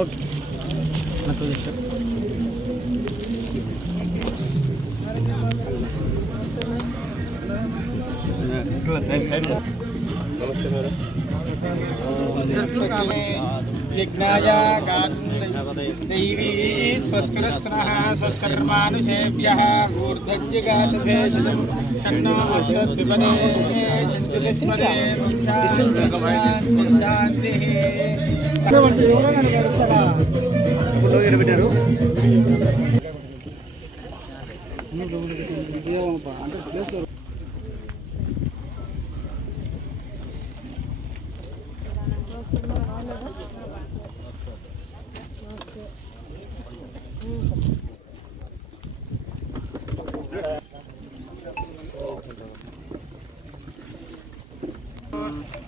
Okay నాకు sir నమస్తే madam. यज्ञाय दैवी स्वस्तिरस्तनः स्वस्तिर्मानुषेभ्यः ऊर्ध्वज्जगातभेषजं षण्णो अष्टद्विपदे शन्तिस्पदे शान्तिः పెట్టారు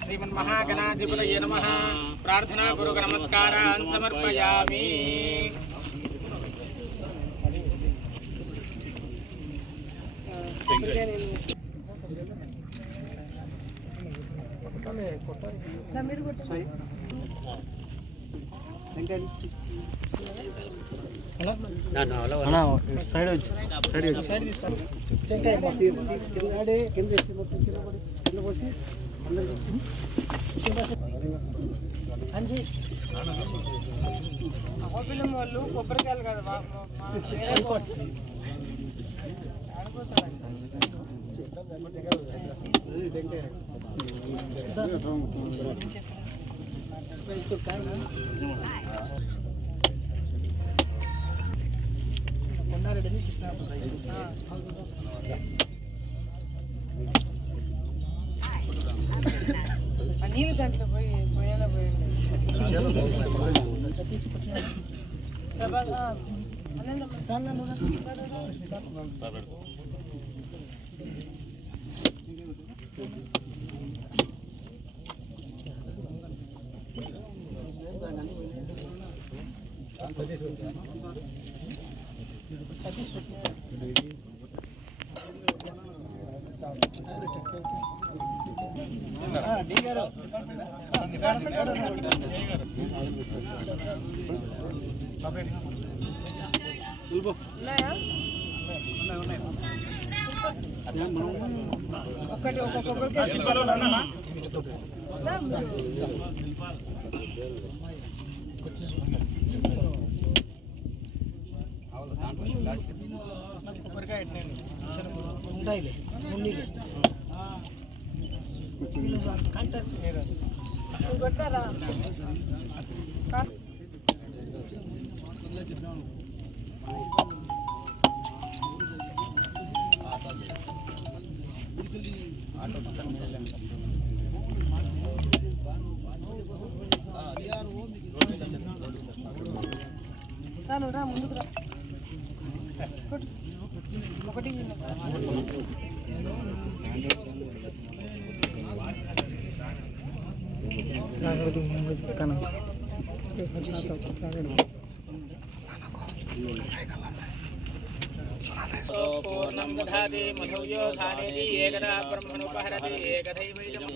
श्रीमन्महागणाधिपतये नमः। प्रार्थनापूर्वक नमस्कारान् समर्पयामि। సైడ్ వాళ్ళు కొబ్బరికాయలు కదా కొండారెడ్డి నీళ్ళు దాంట్లో పోయేలా పోయండి. ఒకటి ఒక కొబ్బరికాయ ఉంటాయి కొట్టారా రా ముందుకు రా ఒకటి पूर्णं दधाति मधुयो धानेति एकदा ब्रह्मणोपहरति एकदैवैदम्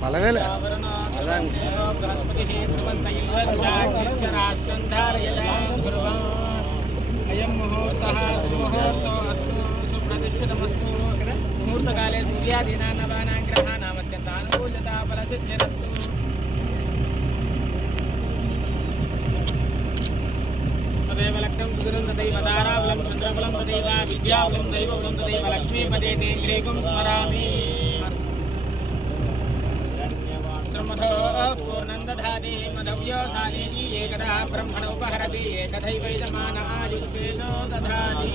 పలవేలే అయం ముహూర్తః సుముహూర్తో అస్తు సుప్రతిష్ఠితమస్తు ముహూర్తకాలే సూర్యాదీనాం నవానాం గ్రహాణాం అత్యంతానుకూల్యతా ఫలసిద్ధిరస్తు. తదేవ లగ్నం సుదిరం తదైవ తారాబలం చంద్రబలం తదైవ విద్యాబలం దైవబలం తదైవ లక్ష్మీపదే తే గ్రేకుం స్మరామి. पूर्णं दधाति मधव्यो धानेति एकदा ब्रह्मणोपहरति एकदैवैदमान आयुष्येनो दधाति.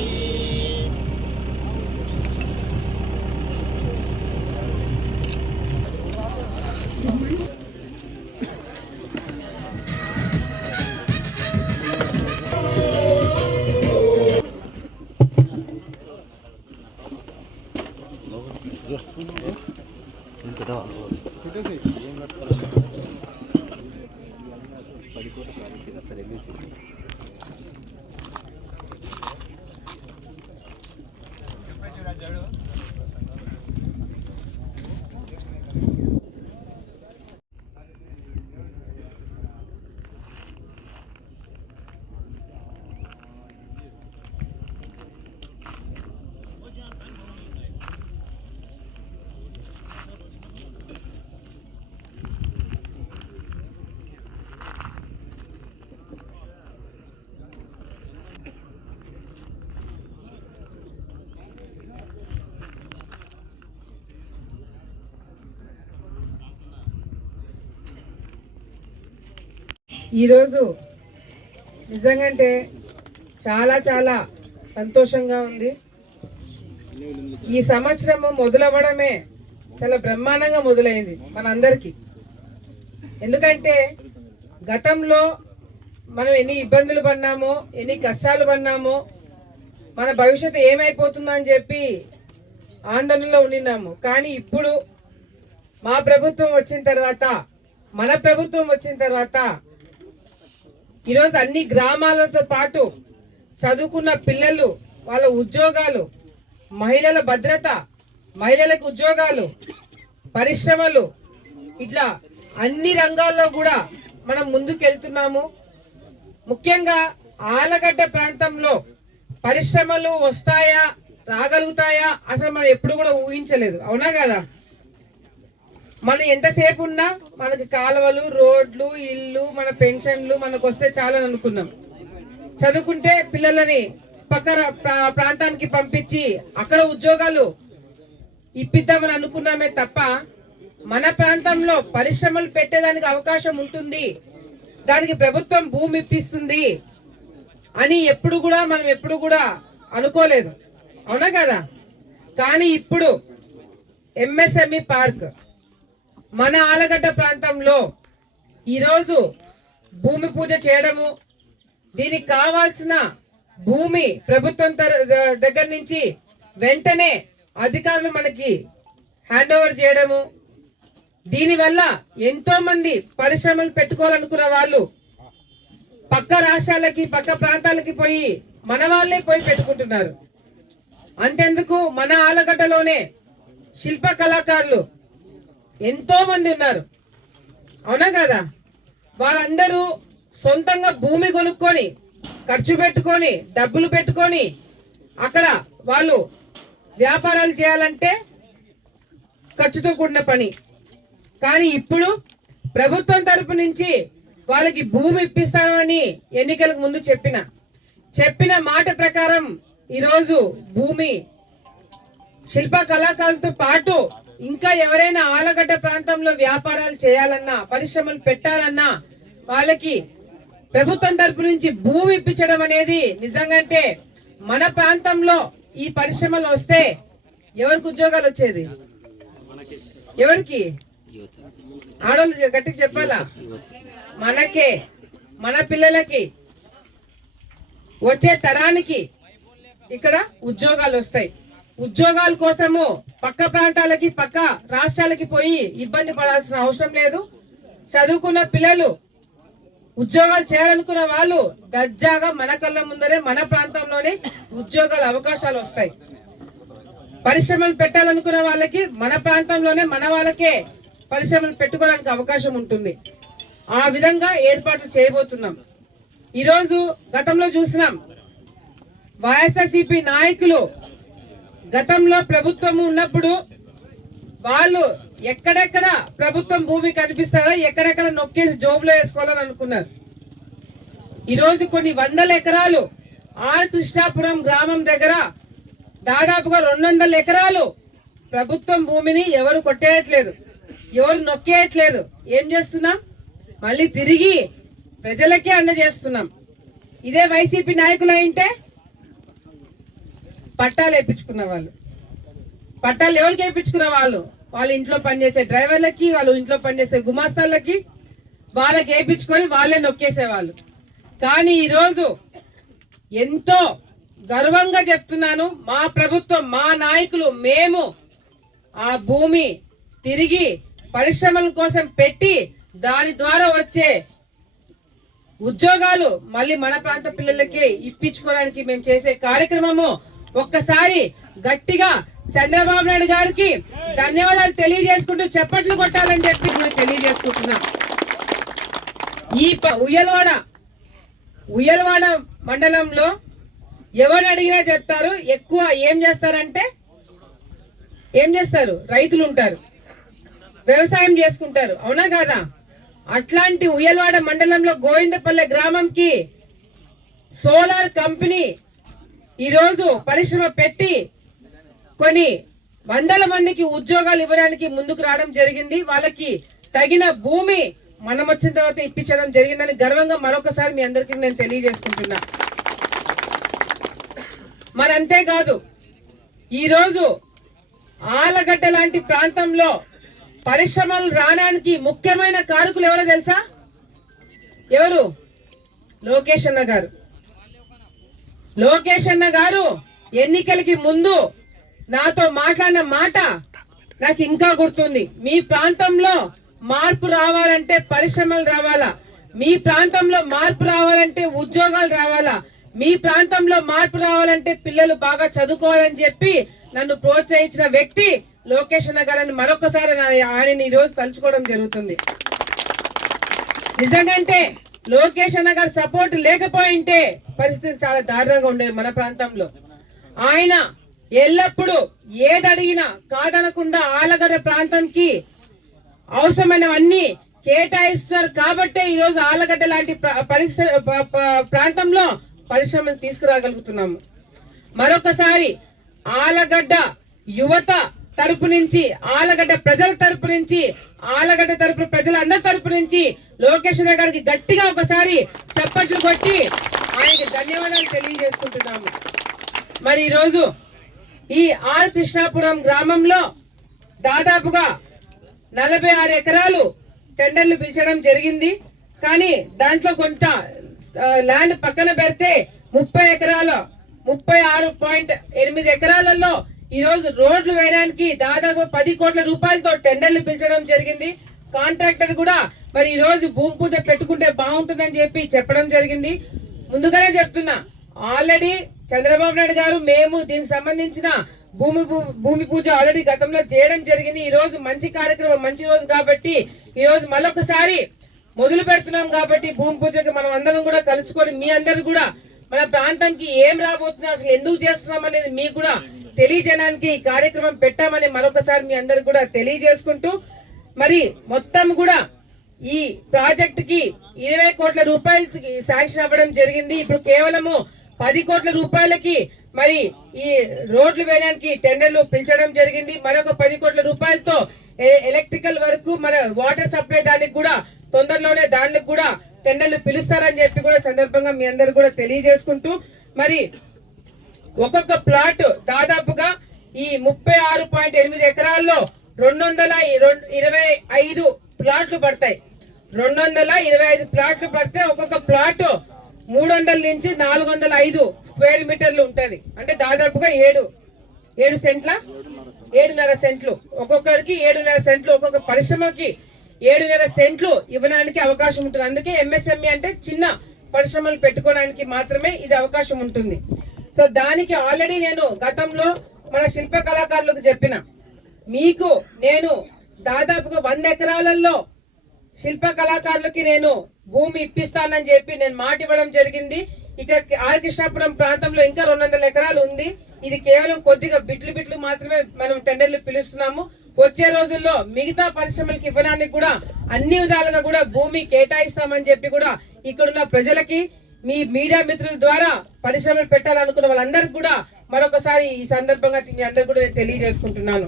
సార్ ఎల్ఈసి ఈరోజు నిజంగా చాలా చాలా సంతోషంగా ఉంది. ఈ సంవత్సరము మొదలవ్వడమే చాలా బ్రహ్మాండంగా మొదలైంది మనందరికీ. ఎందుకంటే గతంలో మనం ఎన్ని ఇబ్బందులు పడినామో, ఎన్ని కష్టాలు పడినామో, మన భవిష్యత్తు ఏమైపోతుందో అని చెప్పి ఆందోళనలో ఉండినాము. కానీ ఇప్పుడు మా ప్రభుత్వం వచ్చిన తర్వాత, మన ప్రభుత్వం వచ్చిన తర్వాత ఈరోజు అన్ని గ్రామాలతో పాటు చదువుకున్న పిల్లలు, వాళ్ళ ఉద్యోగాలు, మహిళల భద్రత, మహిళలకు ఉద్యోగాలు, పరిశ్రమలు, ఇట్లా అన్ని రంగాల్లో కూడా మనం ముందుకెళ్తున్నాము. ముఖ్యంగా ఆలగడ్డ ప్రాంతంలో పరిశ్రమలు వస్తాయా, రాగలుగుతాయా అసలు మనం ఎప్పుడు కూడా ఊహించలేదు. అవునా కదా? మనం ఎంతసేపు ఉన్నా మనకి కాలువలు, రోడ్లు, ఇల్లు, మన పెన్షన్లు మనకు వస్తే చాలని అనుకున్నాం. చదువుకుంటే పిల్లలని పక్క ప్రాంతానికి పంపించి అక్కడ ఉద్యోగాలు ఇప్పిద్దామని అనుకున్నామే తప్ప మన ప్రాంతంలో పరిశ్రమలు పెట్టేదానికి అవకాశం ఉంటుంది, దానికి ప్రభుత్వం భూమి ఇప్పిస్తుంది అని మనం ఎప్పుడు కూడా అనుకోలేదు. అవునా కదా? కానీ ఇప్పుడు ఎంఎస్ఎంఈ పార్క్ మన ఆలగడ్డ ప్రాంతంలో ఈరోజు భూమి పూజ చేయడము, దీనికి కావాల్సిన భూమి ప్రభుత్వం దగ్గర నుంచి వెంటనే అధికారులు మనకి హ్యాండ్ ఓవర్ చేయడము, దీనివల్ల ఎంతో మంది పరిశ్రమలు పెట్టుకోవాలనుకున్న వాళ్ళు పక్క రాష్ట్రాలకి, పక్క ప్రాంతాలకి పోయి మన వాళ్ళే పోయి పెట్టుకుంటున్నారు. అంతెందుకు, మన ఆలగడ్డలోనే శిల్ప కళాకారులు ఎంతో మంది ఉన్నారు. అవునా కదా? వాళ్ళందరూ సొంతంగా భూమి కొనుక్కొని, ఖర్చు పెట్టుకొని, డబ్బులు పెట్టుకొని అక్కడ వాళ్ళు వ్యాపారాలు చేయాలంటే ఖర్చుతో కూడిన పని. కానీ ఇప్పుడు ప్రభుత్వం తరపు నుంచి వాళ్ళకి భూమి ఇప్పిస్తామని ఎన్నికలకు ముందు చెప్పిన మాట ప్రకారం ఈరోజు భూమి శిల్ప కళాకారులతో పాటు ఇంకా ఎవరైనా ఆలగడ్డ ప్రాంతంలో వ్యాపారాలు చేయాలన్నా, పరిశ్రమలు పెట్టాలన్నా వాళ్ళకి ప్రభుత్వం తరపు నుంచి భూమి ఇప్పించడం అనేది నిజంగా మన ప్రాంతంలో ఈ పరిశ్రమలు వస్తే ఎవరికి ఉద్యోగాలు వచ్చేది? ఎవరికి? ఆడవాళ్ళు గట్టిగా చెప్పాలా? మనకే, మన పిల్లలకి, వచ్చే తరానికి ఇక్కడ ఉద్యోగాలు వస్తాయి. ఉద్యోగాల కోసము పక్క ప్రాంతాలకి, పక్క రాష్ట్రాలకి పోయి ఇబ్బంది పడాల్సిన అవసరం లేదు. చదువుకున్న పిల్లలు, ఉద్యోగాలు చేయాలనుకున్న వాళ్ళు దర్జాగా మన కళ్ళ ముందరే మన ప్రాంతంలోనే ఉద్యోగాల అవకాశాలు వస్తాయి. పరిశ్రమలు పెట్టాలనుకున్న వాళ్ళకి మన ప్రాంతంలోనే మన వాళ్ళకే పరిశ్రమలు పెట్టుకోవడానికి అవకాశం ఉంటుంది. ఆ విధంగా ఏర్పాట్లు చేయబోతున్నాం. ఈరోజు గతంలో చూసినాం, వైఎస్ఆర్సీపీ నాయకులు గతంలో ప్రభుత్వం ఉన్నప్పుడు వాళ్ళు ఎక్కడెక్కడ ప్రభుత్వం భూమి కనిపిస్తారో ఎక్కడెక్కడ నొక్కేసి జోబులో వేసుకోవాలని అనుకున్నారు. ఈరోజు కొన్ని వందల ఎకరాలు ఆర్ కృష్ణాపురం గ్రామం దగ్గర దాదాపుగా 200 ఎకరాలు ప్రభుత్వం భూమిని ఎవరు కొట్టేయట్లేదు, ఎవరు నొక్కేయట్లేదు. ఏం చేస్తున్నాం? మళ్ళీ తిరిగి ప్రజలకే అందజేస్తున్నాం. ఇదే వైసీపీ నాయకులు అయింటే పట్టాలు వేయించుకున్న వాళ్ళు, పట్టాలు ఎవరికి వేయించుకున్న వాళ్ళు? వాళ్ళ ఇంట్లో పనిచేసే డ్రైవర్లకి, వాళ్ళ ఇంట్లో పనిచేసే గుమాస్తాలకి, వాళ్ళకి వేయించుకొని వాళ్ళే నొక్కేసేవాళ్ళు. కానీ ఈరోజు ఎంతో గర్వంగా చెప్తున్నాను, మా ప్రభుత్వం, మా నాయకులు, మేము ఆ భూమి తిరిగి పరిశ్రమల కోసం పెట్టి దాని ద్వారా వచ్చే ఉద్యోగాలు మళ్ళీ మన ప్రాంత పిల్లలకి ఇప్పించుకోవడానికి మేము చేసే కార్యక్రమము ఒక్కసారి గట్టిగా చంద్రబాబు నాయుడు గారికి ధన్యవాదాలు తెలియజేసుకుంటూ చప్పట్లు కొట్టాలని చెప్పి మేము తెలియజేసుకుంటున్నాం. ఈ ఉయ్యలవాడ మండలంలో ఎవరు అడిగినా చెప్తారు, ఎక్కువ ఏం చేస్తారంటే రైతులు ఉంటారు, వ్యవసాయం చేసుకుంటారు, అవునా కాదా? అట్లాంటి ఉయ్యలవాడ మండలంలో గోవిందపల్లె గ్రామంకి సోలార్ కంపెనీ ఈరోజు పరిశ్రమ పెట్టి కొన్ని వందల మందికి ఉద్యోగాలు ఇవ్వడానికి ముందుకు రావడం జరిగింది. వాళ్ళకి తగిన భూమి మనం వచ్చిన తర్వాత ఇప్పించడం జరిగిందని గర్వంగా మరొకసారి మీ అందరికీ నేను తెలియజేసుకుంటున్నా. మరి అంతేకాదు, ఈరోజు ఆలగడ్డ లాంటి ప్రాంతంలో పరిశ్రమలు రావడానికి ముఖ్యమైన కారకులు ఎవరో తెలుసా? ఎవరు? లోకేష్ అన్న గారు. లోకేష్ అన్న గారు ఎన్నికలకి ముందు నాతో మాట్లాడిన మాట నాకు ఇంకా గుర్తుంది. మీ ప్రాంతంలో మార్పు రావాలంటే పరిశ్రమలు రావాలా, మీ ప్రాంతంలో మార్పు రావాలంటే ఉద్యోగాలు రావాలా, మీ ప్రాంతంలో మార్పు రావాలంటే పిల్లలు బాగా చదువుకోవాలని చెప్పి నన్ను ప్రోత్సహించిన వ్యక్తి లోకేష్ అన్న గారని మరొకసారి ఆయనని ఈ రోజు తలుచుకోవడం జరుగుతుంది. నిజంగంటే లోకేష్ అన్న గారి సపోర్ట్ లేకపోయింటే పరిస్థితి చాలా దారుణంగా ఉండేది మన ప్రాంతంలో. ఆయన ఎల్లప్పుడూ ఏదడిగినా కాదనకుండా ఆలగడ్డ ప్రాంతంకి అవసరమైనవన్నీ కేటాయిస్తున్నారు కాబట్టే ఈ రోజు ఆలగడ్డ లాంటి ప్రాంతంలో పరిశ్రమలు తీసుకురాగలుగుతున్నాము. మరొకసారి ఆలగడ్డ యువత తరపు నుంచి, ఆలగడ్డ ప్రజల తరపు నుంచి, ఆలగడ్డ తరపు ప్రజలందరి తరపు నుంచి లోకేష్ అన్న గారికి గట్టిగా ఒకసారి చప్పట్లు కొట్టి ఆయనకి ధన్యవాదాలు తెలియజేసుకుంటున్నాము. మరి ఈరోజు ఈ ఆర్ కృష్ణాపురం గ్రామంలో దాదాపుగా 46 ఎకరాలు టెండర్లు పిలిచడం జరిగింది. కానీ దాంట్లో కొంత ల్యాండ్ పక్కన పెడితే 30 ఎకరాలు 36.8 ఎకరాలలో ఈ రోజు రోడ్లు వేయడానికి దాదాపు 10 కోట్ల రూపాయలతో టెండర్లు పిలిచడం జరిగింది. కాంట్రాక్టర్ కూడా మరి ఈ రోజు భూమి పూజ పెట్టుకుంటే బాగుంటుందని చెప్పి చెప్పడం జరిగింది. ముందుగానే చెప్తున్నా, ఆల్రెడీ చంద్రబాబు నాయుడు గారు మేము దీనికి సంబంధించిన భూమి పూజ ఆల్రెడీ గతంలో చేయడం జరిగింది. ఈ రోజు మంచి కార్యక్రమం, మంచి రోజు కాబట్టి ఈ రోజు మరొకసారి మొదలు పెడుతున్నాం కాబట్టి భూమి పూజకి మనం అందరం కూడా కలుసుకొని మీ అందరు కూడా మన ప్రాంతానికి ఏం రాబోతున్నా, అసలు ఎందుకు చేస్తున్నాం అనేది మీకు కూడా తెలియజేయడానికి ఈ కార్యక్రమం పెట్టామని మరొకసారి మీ అందరు కూడా తెలియజేసుకుంటూ, మరి మొత్తం కూడా ఈ ప్రాజెక్ట్ కి 20 కోట్ల రూపాయలు శాంక్షన్ అవ్వడం జరిగింది. ఇప్పుడు కేవలము 10 కోట్ల రూపాయలకి మరి ఈ రోడ్లు వేయడానికి టెండర్లు పిలిచడం జరిగింది. మరొక 10 కోట్ల రూపాయలతో ఎలక్ట్రికల్ వర్క్, మన వాటర్ సప్లై దానికి కూడా తొందరలోనే దానికి కూడా టెండర్లు పిలుస్తారని చెప్పి కూడా సందర్భంగా మీ అందరు కూడా తెలియజేసుకుంటూ, మరి ఒక్కొక్క ప్లాట్ దాదాపుగా ఈ 36.8 ఎకరాల్లో 225 ప్లాట్లు పడతాయి. 225 ప్లాట్లు పడితే ఒక్కొక్క ప్లాట్ 300 నుంచి 405 స్క్వేర్ మీటర్లు ఉంటది. అంటే దాదాపుగా 7 సెంట్ల 7.5 సెంట్లు, ఒక్కొక్కరికి 7.5 సెంట్లు, ఒక్కొక్క పరిశ్రమకి 7.5 సెంట్లు ఇవ్వడానికి అవకాశం ఉంటుంది. అందుకే ఎంఎస్ఎంఈ అంటే చిన్న పరిశ్రమలు పెట్టుకోవడానికి మాత్రమే ఇది అవకాశం ఉంటుంది. సో దానికి ఆల్రెడీ నేను గతంలో మన శిల్ప కళాకారులకు చెప్పిన, మీకు నేను దాదాపుగా 100 ఎకరాలలో శిల్ప కళాకారులకి నేను భూమి ఇప్పిస్తానని చెప్పి నేను మాట ఇవ్వడం జరిగింది. ఇక ఆర్ కృష్ణాపురం ప్రాంతంలో ఇంకా 200 ఎకరాలు ఉంది. ఇది కేవలం కొద్దిగా బిట్లు మాత్రమే మనం టెండర్లు పిలుస్తున్నాము. వచ్చే రోజుల్లో మిగతా పరిశ్రమలకు ఇవ్వడానికి కూడా అన్ని విధాలుగా కూడా భూమి కేటాయిస్తామని చెప్పి కూడా ఇక్కడున్న ప్రజలకి, మీ మీడియా మిత్రుల ద్వారా పరిశ్రమలు పెట్టాలనుకున్న వాళ్ళందరికీ కూడా మరొకసారి ఈ సందర్భంగా మీ అందరు కూడా నేను తెలియజేసుకుంటున్నాను.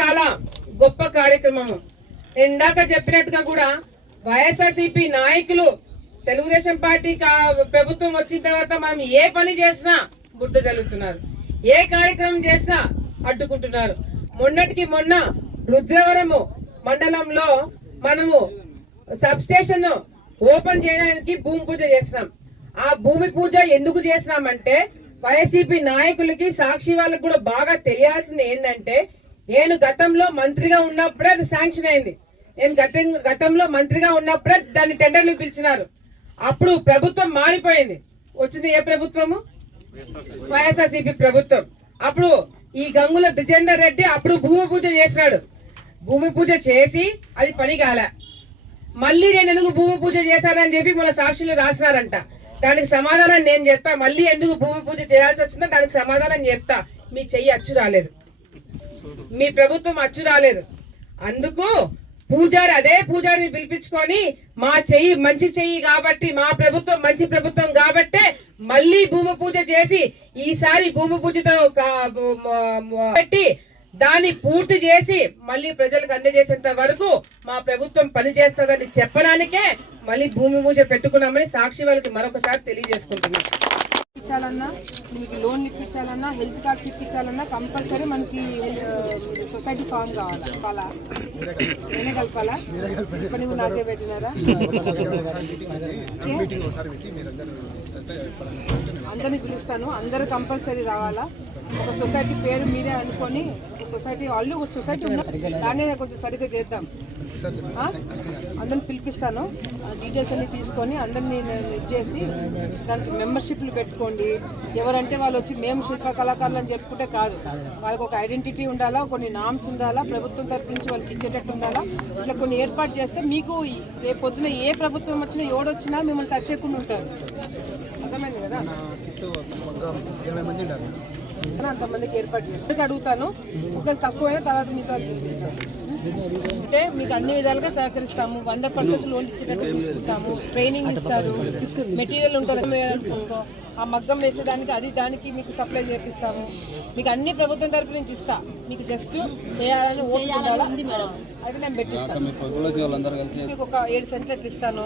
చాలా గొప్ప కార్యక్రమము. నేను ఇందాక చెప్పినట్టుగా కూడా వైఎస్ఆర్సీపీ నాయకులు తెలుగుదేశం పార్టీ ప్రభుత్వం వచ్చిన తర్వాత మనం ఏ పని చేసినా బుద్ధ జరుగుతున్నారు, ఏ కార్యక్రమం చేసినా అడ్డుకుంటున్నారు. మొన్నటికి మొన్న రుద్రవరము మండలంలో మనము సబ్ స్టేషన్ ఓపెన్ చేయడానికి భూమి పూజ చేసినాం. ఆ భూమి పూజ ఎందుకు చేసినామంటే వైసీపీ నాయకులకి, సాక్షి వాళ్ళకి కూడా బాగా తెలియాల్సింది ఏంటంటే, నేను గతంలో మంత్రిగా ఉన్నప్పుడే అది శాంక్షన్ అయింది. నేను గతంలో మంత్రిగా ఉన్నప్పుడే దాన్ని టెండర్లు పిలిచినారు. అప్పుడు ప్రభుత్వం మారిపోయింది. వచ్చింది ఏ ప్రభుత్వము? వైఎస్ఆర్సీపీ ప్రభుత్వం. అప్పుడు ఈ గంగుల బ్రిజేందర్ రెడ్డి అప్పుడు భూమి పూజ చేసినాడు. భూమి పూజ చేసి అది పని కాలే. మళ్ళీ నేను ఎందుకు భూమి పూజ చేశానని చెప్పి మన సాక్షులు రాసినారంట. దానికి సమాధానం నేను చెప్తా. మళ్ళీ ఎందుకు భూమి పూజ చేయాల్సి వచ్చిందో దానికి సమాధానం చెప్తా. మీ చెయ్యి అచ్చు రాలేదు, మీ ప్రభుత్వం అచ్చు రాలేదు. అందుకు పూజారి అదే పూజారిని పిలిపించుకొని మా చెయ్యి మంచి చెయ్యి కాబట్టి, మా ప్రభుత్వం మంచి ప్రభుత్వం కాబట్టే మళ్ళీ భూమి పూజ చేసి ఈసారి భూమి పూజతో పెట్టి దాన్ని పూర్తి చేసి మళ్ళీ ప్రజలకు అందజేసేంత వరకు మా ప్రభుత్వం పనిచేస్తుందని చెప్పడానికే మళ్ళీ భూమి పూజ పెట్టుకున్నామని సాక్షి వాళ్ళకి మరొకసారి తెలియజేసుకుంటున్నాం. ఇప్పించాలన్నా, మీకు లోన్ ఇప్పించాలన్నా, హెల్త్ కార్డ్స్ ఇప్పించాలన్నా కంపల్సరీ మనకి సొసైటీ ఫామ్ కావాలా? నేనే కలపాలా? నువ్వు నాకే పెట్టినారా? అందరినీ పిలుస్తాను, అందరూ కంపల్సరీ రావాలా. ఒక సొసైటీ పేరు మీరే అనుకొని సొసైటీ ఆల్రెడీ ఒక సొసైటీ ఉన్నా దాన్ని కొంచెం సరిగ్గా చేద్దాం. అందరిని పిలిపిస్తాను, డీటెయిల్స్ అన్ని తీసుకొని అందరినీ ఇచ్చేసి దానికి మెంబర్షిప్లు పెట్టుకోండి. ఎవరంటే వాళ్ళు వచ్చి మేము శిల్ప కళాకారులు అని చెప్పుకుంటే కాదు, వాళ్ళకి ఒక ఐడెంటిటీ ఉండాలా, కొన్ని నామ్స్ ఉండాలా, ప్రభుత్వం తరఫు నుంచి వాళ్ళకి ఇచ్చేటట్టు ఉండాలా. ఇట్లా కొన్ని ఏర్పాటు చేస్తే మీకు రేపు పొద్దున ఏ ప్రభుత్వం వచ్చినా ఎవడొచ్చినా మిమ్మల్ని టచ్ చేయకుండా ఉంటారు. అర్థమైంది కదా? అంతమందికి ఏర్పాటు చేసి అడుగుతాను. ఒకవేళ తక్కువైనా తర్వాత మీతో అంటే మీకు అన్ని విధాలుగా సహకరిస్తాము. 100% లోన్ ఇచ్చేటట్టు చూసుకుంటాము. ట్రైనింగ్ ఇస్తారు, మెటీరియల్ ఉంటుంది, ఆ మగ్గం వేసేదానికి అది దానికి మీకు సప్లై చేపిస్తాము. మీకు అన్ని ప్రభుత్వం తరపు నుంచి ఇస్తా. మీకు జస్ట్ చేయాలని ఓపిక ఉండాలా, అది నేను పెట్టిస్తాను. మీకు ఒక 7 సెంట్లు ఇస్తాను.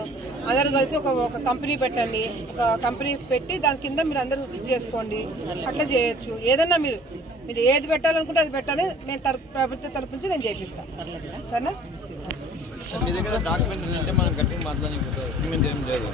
అందరూ కలిసి ఒక కంపెనీ పెట్టండి. ఒక కంపెనీ పెట్టి దాని కింద మీరు అందరూ చేసుకోండి. అట్లా చేయొచ్చు. ఏదన్నా మీరు ఏది పెట్టాలనుకుంటే అది పెట్టాలి. నేను ప్రభుత్వం తరపు నుంచి నేను చేపిస్తాను. సరేనా? మీ దగ్గర డాక్యుమెంట్ ఉంటే మనం గట్టిగా మాట్లాడి ఏం లేదు.